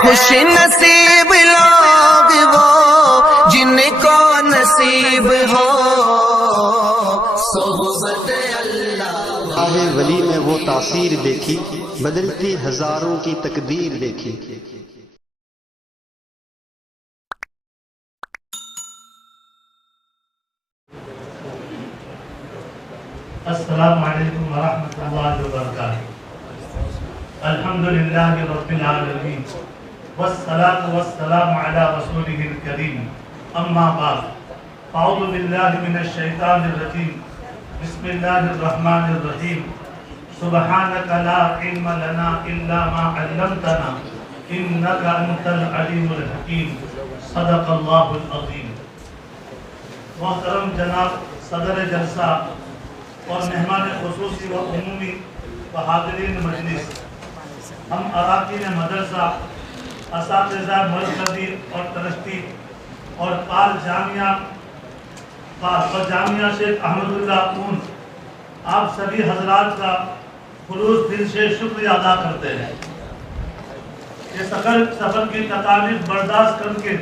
خوش نصیب لوگ وہ جن کو نصیب ہو صحبت اللہ۔ راہ ولی میں وہ تاثیر دیکھی، بدلتی ہزاروں کی تقدیر دیکھی۔ السلام علیکم ورحمۃ اللہ وبرکاتہ۔ الحمدللہ رب العالمین والصلاة والسلام علی رسولہ الکریم، اما بعد، اعوذ باللہ من الشیطان الرجیم، بسم اللہ الرحمن الرحیم، سبحانک لا علم لنا الا ما علمتنا انک انت العلیم الحکیم، صدق اللہ العظیم۔ محترم جناب صدر جلسہ اور مہمان خصوصی و عمومی و حاضرین مجلس، ہم اراکین مدرسہ، اساتذہ مرکزی اور ٹرسٹی اور پال جامعہ شیخ احمد اللہ اون، آپ سبھی حضرات کا خلوص دل سے شکریہ ادا کرتے ہیں کہ سفر کی تکالیف برداشت کر کے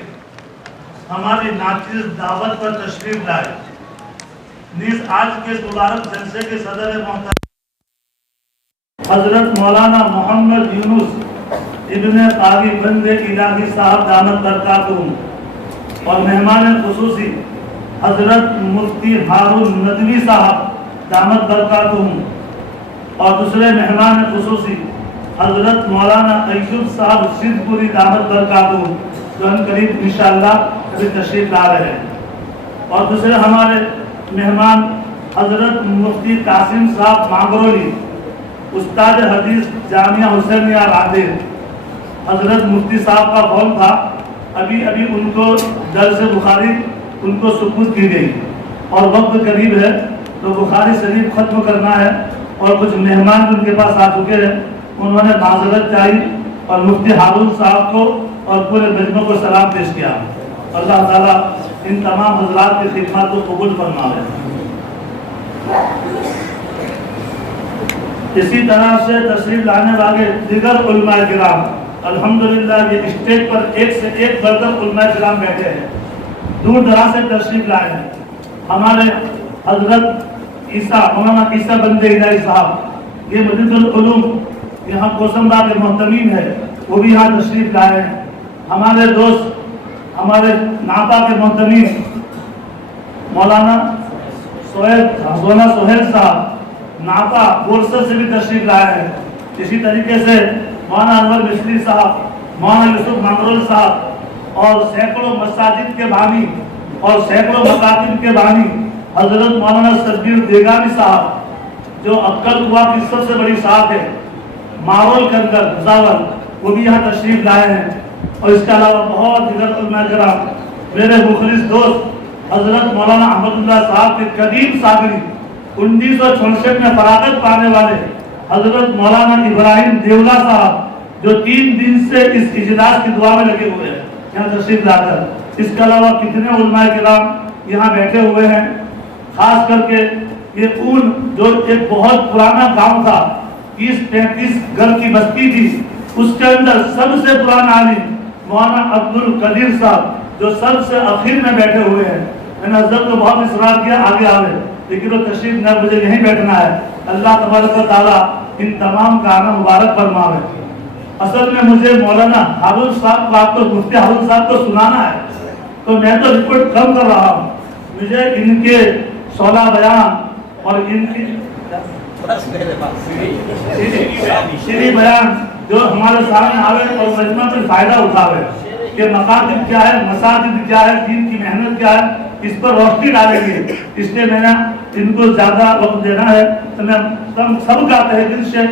ہماری ناچیز دعوت پر تشریف لائے۔ نیز آج کے مبارک جلسے کے صدر محترم حضرت مولانا محمد یونس ابن قاضی بند الہی صاحب دامت برکاتہم، اور مہمان خصوصی حضرت مفتی ہارون ندوی صاحب دامت برکاتہم، اور دوسرے مہمان خصوصی حضرت مولانا ایوب صاحب صدھ پوری دامت برکاتہم، جو ہم قریب انشاءاللہ ابھی تشریف لا رہے ہیں، اور دوسرے ہمارے مہمان حضرت مفتی قاسم صاحب مانگرولی، استاد حدیث جامعہ حسینیہ رادر۔ حضرت مفتی صاحب کا قول تھا، ابھی ان کو درس بخاری ان کو سپرد کی گئی اور وقت قریب ہے تو بخاری شریف ختم کرنا ہے، اور کچھ مہمان ان کے پاس آ چکے ہیں، انہوں نے معذرت چاہی اور مفتی ہارون صاحب کو اور پورے مجمع کو سلام پیش کیا۔ اللہ تعالیٰ ان تمام حضرات کی خدمات کو قبول فرمائے۔ اسی طرح سے تشریف لانے والے دیگر علماء کرام، الحمدللہ یہ اسٹیج پر ایک سے ایک بڑھ کر علماء کرام بیٹھے ہیں، دور دراز سے تشریف لائے ہیں۔ ہمارے حضرت مولانا عیسیٰ بند الہی صاحب، یہ مجد العلوم یہاں کوسمبا کے محتمین ہے، وہ بھی یہاں تشریف لائے ہیں۔ ہمارے دوست، ہمارے ناپا کے محتمین مولانا سہیل صاحب ناپا بورسر سے بھی تشریف لائے ہیں۔ اسی طریقے سے مولانا انور مصری صاحب، مولانا یوسف مانگرول صاحب، اور سینکڑوں مساجد کے بانی اور سینکڑوں مکاتب کے بانی حضرت مولانا سربیر دیگانی صاحب، جو اکل کوا کی سب سے بڑی شاخ ہے مارول کے اندر مزاور، وہ بھی یہاں تشریف لائے ہیں۔ اور اس کے علاوہ بہت دیگر علماء کرام، میرے مخلص دوست حضرت مولانا احمد اللہ صاحب کے قدیم ساگری، 1964 میں فراغت پانے والے حضرت مولانا ابراہیم دیولا صاحب، جو 3 دن سے اس اجلاس کی دعا میں لگے ہوئے ہیں یہاں تشریف لا کر۔ اس کے علاوہ کتنے علماء کرام یہاں بیٹھے ہوئے ہیں، خاص کر کے یہ اون جو ایک بہت پرانا گاؤں تھا، 30-35 گھر کی بستی تھی، اس کے اندر سب سے پرانا عالم مولانا عبد القدیر صاحب، جو سب سے اخیر میں بیٹھے ہوئے ہیں۔ میں نے حضرت کو بہت اصرار کیا آگے آوے، لیکن وہ تشریف نہ، مجھے یہیں بیٹھنا ہے۔ اللہ تبارک و تعالیٰ ان تمام کا آنا مبارک فرماوے۔ اصل میں مجھے مولانا ہارون صاحب کو، آپ کو مفتی ہارون صاحب کو سنانا ہے، تو میں تو رپورٹ کم کر رہا ہوں۔ مجھے ان کے 16 بیان اور ان کی شیریں بیان جو ہمارے سامنے آوے اور مجمع پر فائدہ اٹھاوے کہ مقاصد کیا ہے، مساجد کیا ہے، دین کی محنت کیا ہے، اس پر روشنی ڈالیں گے۔ اس لیے میں نے ان کو زیادہ وقت دینا ہے، تو میں سب کا تہ دل سے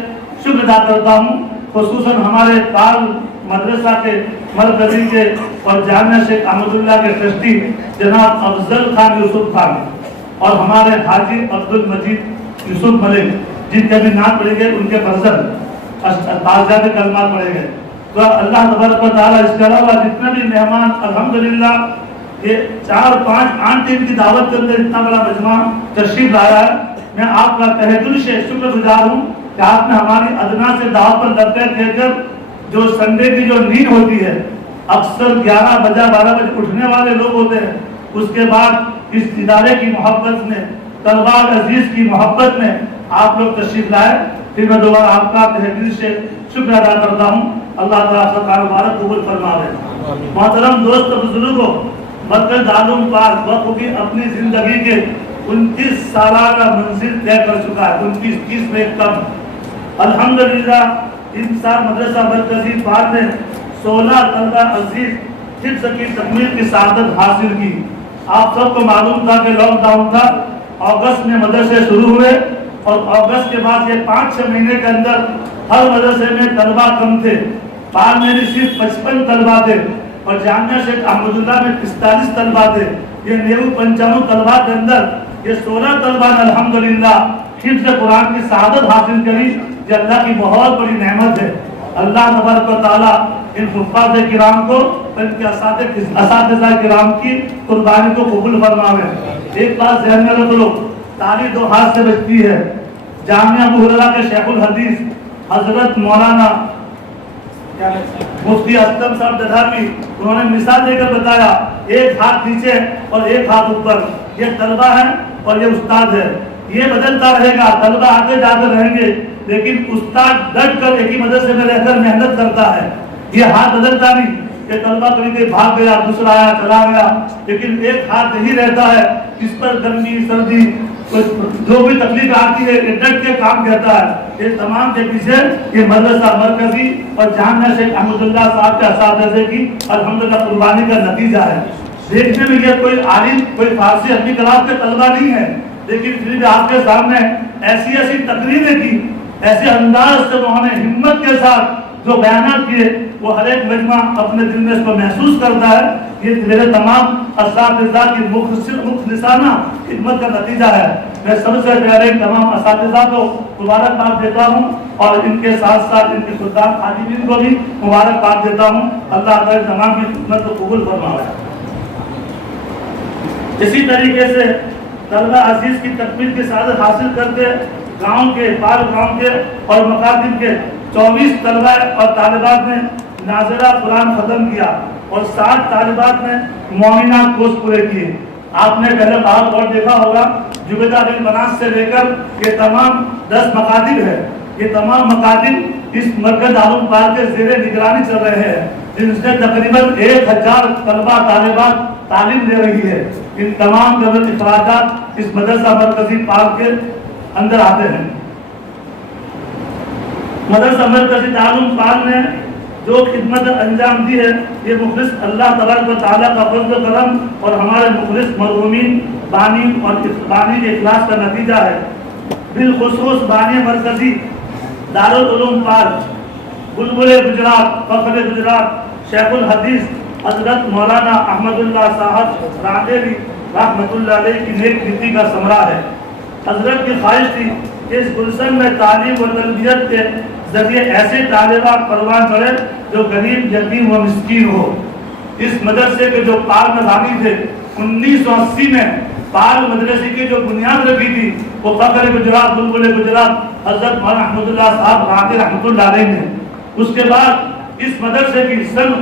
شکر ادا کرتا ہوں، خصوصاً ہمارے پال مدرسہ کے مرکزی کے اور جامعہ شیخ احمد اللہ کے ٹرسٹی جناب افضل خان یوسف خان، اور ہمارے حاجی عبد المجید یوسف ملک، جن کے بھی نام پڑے گئے، ان کے فرزند تازیات کلمات پڑے گئے۔ تو اللہ تبارک و تعالیٰ اس کے علاوہ جتنے بھی مہمان، الحمدللہ یہ 4-5 8 دن کی دعوت کے اندر اتنا بڑا مجمع تشریف لایا ہے۔ میں آپ کا تہ دل سے شکر گزار ہوں کہ آپ نے ہماری ادنا سے دعوت پر لبیک کہہ کر جو سنڈے کی جو نیند ہوتی ہے، اکثر 11 بجے 12 بجے اٹھنے والے لوگ ہوتے ہیں، اس کے بعد اس ادارے کی محبت میں، طلباء عزیز کی محبت میں آپ لوگ تشریف لائے، پھر میں دوبارہ آپ کا تہ دل سے شکر ادا کرتا ہوں۔ اللہ تعالیٰ کا کاروبار قبول فرمائے۔ محترم دوست بزرگوں، مرکز دارالعلوم پاک وقت کی اپنی زندگی کے 29 سالانہ منزل طے کر چکا ہے، 29 میں کم۔ الحمدللہ ان سال مدرسہ مرکزی پاک نے 16 طلبہ عزیز حفظ کی تکمیل کی سعادت حاصل کی۔ آپ سب کو معلوم تھا کہ لاک ڈاؤن تھا، اگست میں مدرسے شروع ہوئے اور اگست کے بعد یہ 5-6 مہینے کے اندر ہر مدرسے میں طلبہ کم تھے۔ پال میں صرف 55 طلبہ تھے اور جامعہ شیخ احمد اللہ میں 45 طلبہ تھے۔ یہ 95 طلبہ کے اندر یہ 16 طلبہ نے الحمدللہ حفظ قرآن کی سعادت حاصل کری، یہ اللہ کی بہت بڑی نعمت ہے۔ اللہ تبارک و تعالیٰ ان حفاظ کرام کو، ان کے اساتذہ کرام کی قربانی کو قبول فرماوے۔ ایک بات ذہن میں رکھ لو، تالی 2 ہاتھ سے بجتی ہے۔ جامعہ ابو ہریرہ کے شیخ الحدیث حضرت مولانا مفتی اسلم صاحب ددھامی، انہوں نے مثال دے کر بتایا، ایک ہاتھ نیچے اور ایک ہاتھ اوپر، یہ طلبہ ہیں اور یہ استاد ہے۔ یہ بدلتا رہے گا، طلبہ آگے جا کر رہیں گے، لیکن استاد ڈٹ کر ایک ہی مدرسے میں رہ کر محنت کرتا ہے۔ یہ ہاتھ بدلتا نہیں، یہ طلبہ کبھی بھاگ گیا، دوسرا آیا چلا گیا، لیکن ایک ہاتھ یہی رہتا ہے، اس پر گرمی سردی جو بھی تکلیف آتی ہے یہ ڈٹ کے کام کرتا ہے۔ یہ تمام کے پیچھے یہ مدرسہ مرکزی اور جامعہ شیخ احمد اللہ صاحب کے اساتذہ کی الحمدللہ قربانی کا نتیجہ ہے۔ دیکھنے میں یہ کوئی عالم، کوئی فارسی عربی کلاس کے طلبہ نہیں ہے، لیکن پھر بھی آپ کے سامنے ایسی ایسی تقریریں کی، ایسے انداز سے انہوں نے ہمت کے ساتھ جو بیانات کیے، وہ ہر ایک مجمع اپنے دل میں اس کو محسوس کرتا ہے۔ یہ میرے تمام اساتذہ کی مخلصانہ خدمت کا نتیجہ ہے۔ میں سب سے پہلے تمام اساتذہ کو مبارکباد دیتا ہوں اور ان کے ساتھ ساتھ ان کے خدام خادمین کو بھی مبارکباد دیتا ہوں۔ اللہ تعالیٰ تمام کی خدمت کو قبول فرمائے۔ اسی طریقے سے طلبہ عزیز کی تکمیل کی سعادت حاصل کرتے گاؤں کے، پال گاؤں کے اور مقاصد کے 24 طلبہ اور طالبات نے ناظرہ قرآن ختم کیا اور 60 طالبات نے مومنات کورس پورے کیے۔ آپ نے پہلے باہر اور دیکھا ہوگا، جبیدہ بن بناس سے لے کر یہ تمام 10 مکاتب ہے، یہ تمام مکاتب اس مرکز دارالعلوم پاک کے زیر نگرانی چل رہے ہیں، جن سے تقریباً 1000 طلبہ طالبات تعلیم دے رہی ہے۔ ان تمام ضرورت اخراجات اس مدرسہ مرکزی پاک کے اندر آتے ہیں۔ مدرسہ مرکزی دارالعلوم پاک نے جو خدمت انجام دی ہے، یہ مخلص اللہ تبارک و تعالیٰ کا فضل و کرم اور ہمارے مخلص مرحومین بانی اور بانی کے اخلاص کا نتیجہ ہے۔ بالخصوص بانی مرکزی دارالعلوم پاک، بلبل گجرات، فخر گجرات، شیخ الحدیث حضرت مولانا احمد اللہ صاحب راندیری رحمۃ اللہ علیہ کی نیک نیتی کا ثمرہ ہے۔ حضرت کی خواہش تھی کہ اس گلشن میں تعلیم و تربیت کے ذریعے ایسے طالبات پروان چڑھے جو غریب، یتیم و مسکین ہو۔ اس مدرسے کے جو پال میں بانی تھے، 1980 میں پال مدرسے کی جو بنیاد رکھی تھی وہ فخر گجرات، بلبل گجرات حضرت مولانا احمد اللہ صاحب راندیری رحمۃ اللہ علیہ نے۔ اس کے بعد اس مدرسے کی سن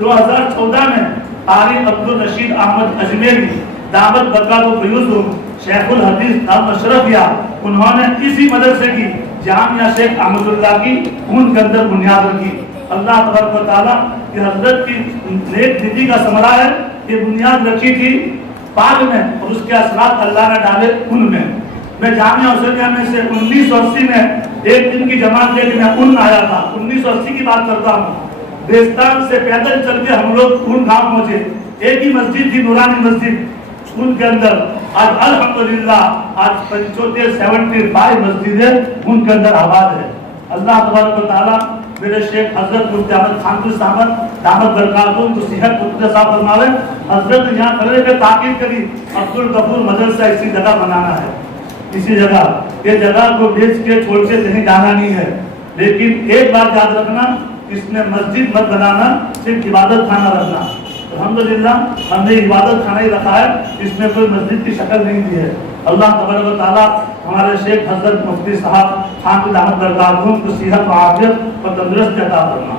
2014 میں قاری عبدالرشید احمد اجمیری دعوت برکات و فیوز شیخ الحدیث دامت شرفیہ، انہوں نے اسی مدرسے کی جامعہ شیخ احمد اللہ کی خون کے اندر بنیاد رکھی۔ اللہ تبارک و تعالیٰ کی حضرت کی نیک نیتی کا ثمرہ ہے کہ بنیاد رکھی تھی پاک میں اور اس کے اثرات اللہ نے ڈالے ان میں۔ میں جامعہ حسینیہ میں سے 1980 میں ایک دن کی جماعت لے کے میں ان آیا تھا، 1980 کی بات کرتا ہوں۔ بیستان سے پیدل چل کے ہم لوگ ان گاؤں پہنچے، ایک ہی مسجد تھی، نورانی مسجد، ان کے اندر آج الحمدللہ آج 75 مسجدیں ان کے اندر آباد ہے۔ اللہ تبارک و تعالیٰ میرے شیخ حضرت مفتی احمد خان صاحب دامت برکاتہم کو صحت مقدس صاحب فرماوے، حضرت یہاں کھڑے کے تاکید کری عبدالغفور مدرسہ اسی جگہ بنانا ہے، اسی جگہ، یہ جگہ کو بیچ کے چھوڑ کے کہیں جانا نہیں ہے۔ لیکن ایک بات یاد رکھنا، اس میں مسجد مت بنانا، صرف عبادت خانہ رکھنا۔ الحمدللہ ہم نے عبادت خانہ ہی رکھا ہے، اس میں کوئی مسجد کی شکل نہیں دی ہے۔ اللہ تبارک و تعالیٰ ہمارے شیخ حضرت مفتی صاحب خان کی دامت برکاتہم کو صحت و عافیت اور تندرستی عطا فرمائے۔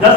10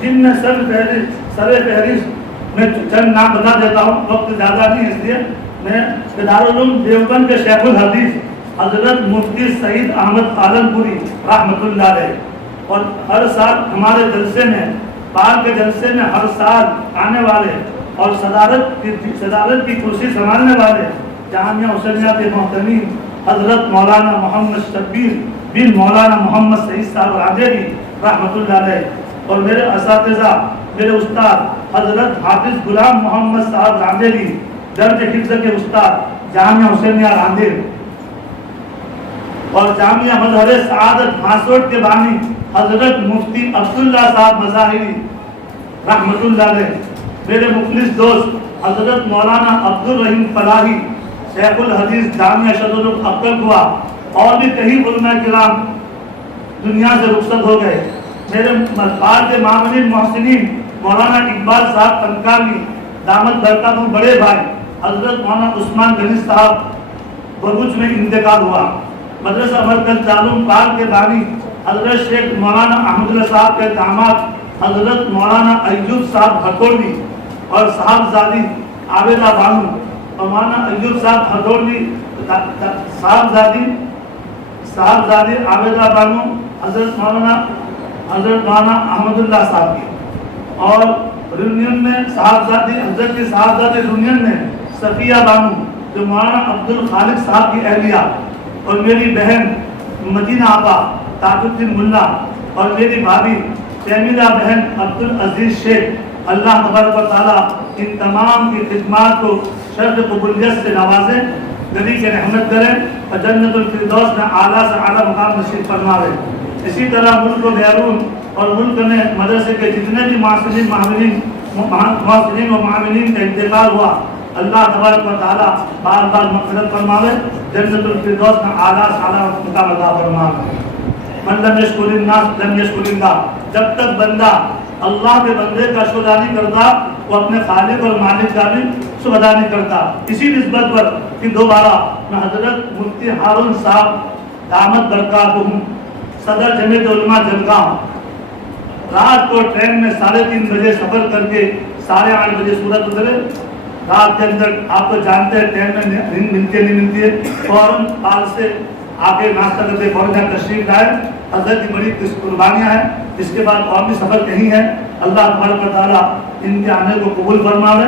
جن میں سر فہرست میں چند نام بتا دیتا ہوں، وقت زیادہ نہیں اس لیے میں دارالعلوم دیوبند کے شیخ الحدیث حضرت مفتی سعید احمد عالمپوری رحمۃ اللہ علیہ، اور ہر سال ہمارے جلسے میں پال کے جلسے میں ہر سال آنے والے اور صدارت کی کرسی سنبھالنے والے جامعہ حسینیہ کے محترم حضرت مولانا محمد شبیر بن مولانا محمد سعید صاحب راندیری رحمۃ اللہ علیہ، اور میرے اساتذہ میرے استاد حضرت حافظ غلام محمد صاحب راندیری درج حفظ کے استاد جامعہ حسینیہ راندیر، اور جامعہ مظہر سعادت ہاسوٹ کے بانی حضرت مفتی عبداللہ صاحب مظاہری رحمۃ اللہ علیہ، میرے مخلص دوست حضرت مولانا عبدالرحیم فلاحی شیخ الحدیث جامعہ شذ العقل ہوا، اور بھی کئی علماء کرام دنیا سے رخصت ہو گئے۔ میرے پال کے معاملین محسنین مولانا اقبال صاحب تنکالی دامت برکاتہم بڑے بھائی حضرت مولانا عثمان غنی صاحب بروچ میں انتقال ہوا۔ مدرسہ مرکز دارالعلوم پال کے بانی حضرت شیخ مولانا احمد اللہ صاحب کے داماد حضرت مولانا ایوب صاحب ہتھوڑی اور صاحبزادی عابدہ بانو، اور مولانا ایوب صاحب ہتھوڑی صاحبزادی عابدہ بانو حضرت مولانا احمد اللہ صاحب کی، اور رونین میں صاحبزادی حضرت کی صاحبزادی رونین میں صفیہ بانو جو مولانا عبد الخالق صاحب کی اہلیہ، اور میری بہن مدینہ آپا تاج الدین ملا، اور میری بھابھی تیمیرہ بہن عبدالعزیز شیخ، اللہ تبارک و تعالیٰ ان تمام کی خدمات کو شرف قبولیت سے نوازے، نبی کے رحمت کرے اور جنت الفردوس میں اعلیٰ سے اعلیٰ مقام نصیب فرماوے۔ اسی طرح ملک و بیرون اور ملک میں مدرسے کے جتنے بھی معاصرین و معاملین کا انتقال ہوا، اللہ تبارک و تعالیٰ بار بار مغفرت فرماوے، جنت الفردوس میں اعلیٰ سے اعلیٰ مقام عطا فرماوے۔ من لم یشکر الناس لم یشکر اللہ، جب تک بندہ اللہ کے بندے کا شکر ادا نہیں کرتا وہ اپنے خالق اور مالک کا بھی شکر ادا نہیں کرتا۔ اسی نسبت پر کہ دوبارہ میں حضرت مفتی ہارون صاحب دامت برکاتہم صدر جمعیت علماء جلگاؤں رات کو ٹرین میں 3:30 بجے سفر کر کے 8:30 بجے سورت اترے۔ رات کے اندر آپ تو جانتے ہیں ٹرین میں نیند ملتی نہیں ملتی ہے، فوراً پال سے آ کے ناشتہ کرتے فوراً تشریف لائے۔ حضرت کی بڑی قربانیاں ہیں، اس کے بعد اور بھی سفر کہیں ہے۔ اللہ تبارک و تعالیٰ ان کے آنے کو قبول فرماوے،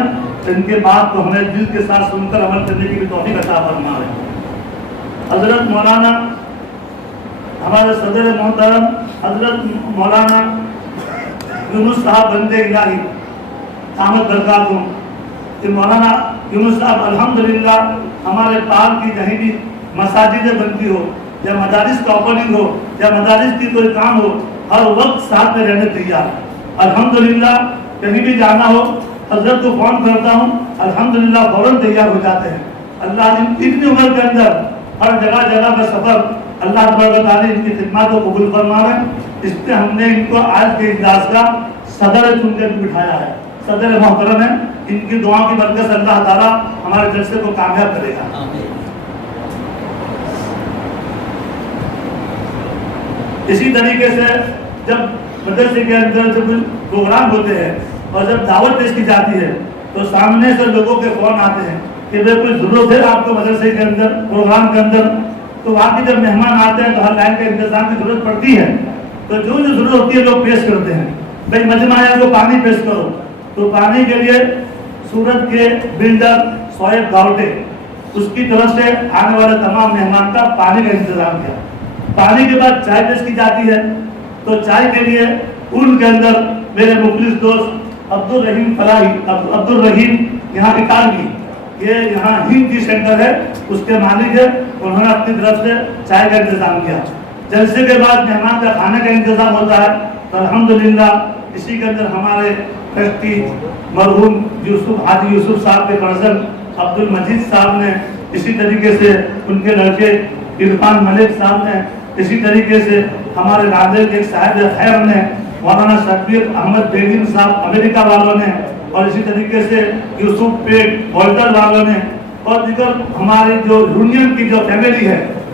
ان کے بات کو ہمیں دل کے ساتھ سن کر عمل کرنے کی بھی توفیق عطا فرماوے۔ حضرت مولانا ہمارے صدر محترم حضرت مولانا یونس صاحب بندے الہی دامت برکاتہم، کہ مولانا یونس صاحب الحمدللہ ہمارے پال کی کہیں بھی مساجدیں بنتی ہو یا مدارس کا اوپننگ ہو یا مدارس کی کوئی کام ہو، ہر وقت ساتھ میں رہنے تیار۔ الحمدللہ کہیں بھی جانا ہو حضرت کو فون کرتا ہوں، الحمدللہ فوراً تیار ہو جاتے ہیں۔ اللہ اتنی عمر کے اندر ہر جگہ کا سفر اللہ تبارک و تعالیٰ ان کی خدمات کو قبول فرماوے۔ اس پہ ہم نے ان کو آج کے اجلاس کا صدر چن کے بٹھایا ہے، صدر محترم ہے۔ ان کی دعا کی برکت سے اللہ تعالیٰ ہمارے جلسے کو کامیاب کرے گا۔ اسی طریقے سے جب مدرسے کے اندر جب پروگرام ہوتے ہیں اور جب دعوت پیش کی جاتی ہے تو سامنے سے لوگوں کے فون آتے ہیں کہ بھائی کوئی ضرورت ہے آپ کو مدرسے کے اندر پروگرام کے اندر، تو وہاں کے جب مہمان آتے ہیں تو ہر لائن کے انتظام کی ضرورت پڑتی ہے، تو جو ضرورت ہوتی ہے لوگ پیش کرتے ہیں۔ بھائی مجمع کو پانی پیش کرو، تو پانی کے لیے سورت کے بلڈر سویب گاؤٹے اس کی طرف سے آنے والے تمام مہمان کا پانی کا انتظام کیا۔ پانی کے بعد چائے پیش کی جاتی ہے، تو چائے کے لیے ان کے اندر میرے مخلص دوست عبدالرحیم فلاحی عبدالرحیم یہاں اٹالوی، یہ یہاں ہند کی سینٹر ہے، اس کے مالک ہے، انہوں نے اپنی طرف سے چائے کا انتظام کیا۔ جلسے کے بعد مہمان کا کھانے کا انتظام ہوتا ہے، تو الحمدللہ اسی کے اندر ہمارے ٹرسٹی مرحوم حاجی یوسف صاحب کے فرزند عبد المجید صاحب نے، اسی طریقے سے ان کے لڑکے عرفان ملک صاحب نے، اسی طریقے سے ہمارے ناظر کے ایک صاحب خیر نے، مولانا شبیر احمد بیگم صاحب امریکہ والوں نے، اور اسی طریقے سے یوسف پیٹ ہولٹر والوں نے، اور دیگر ہمارے جو یونین کی جو فیملی ہے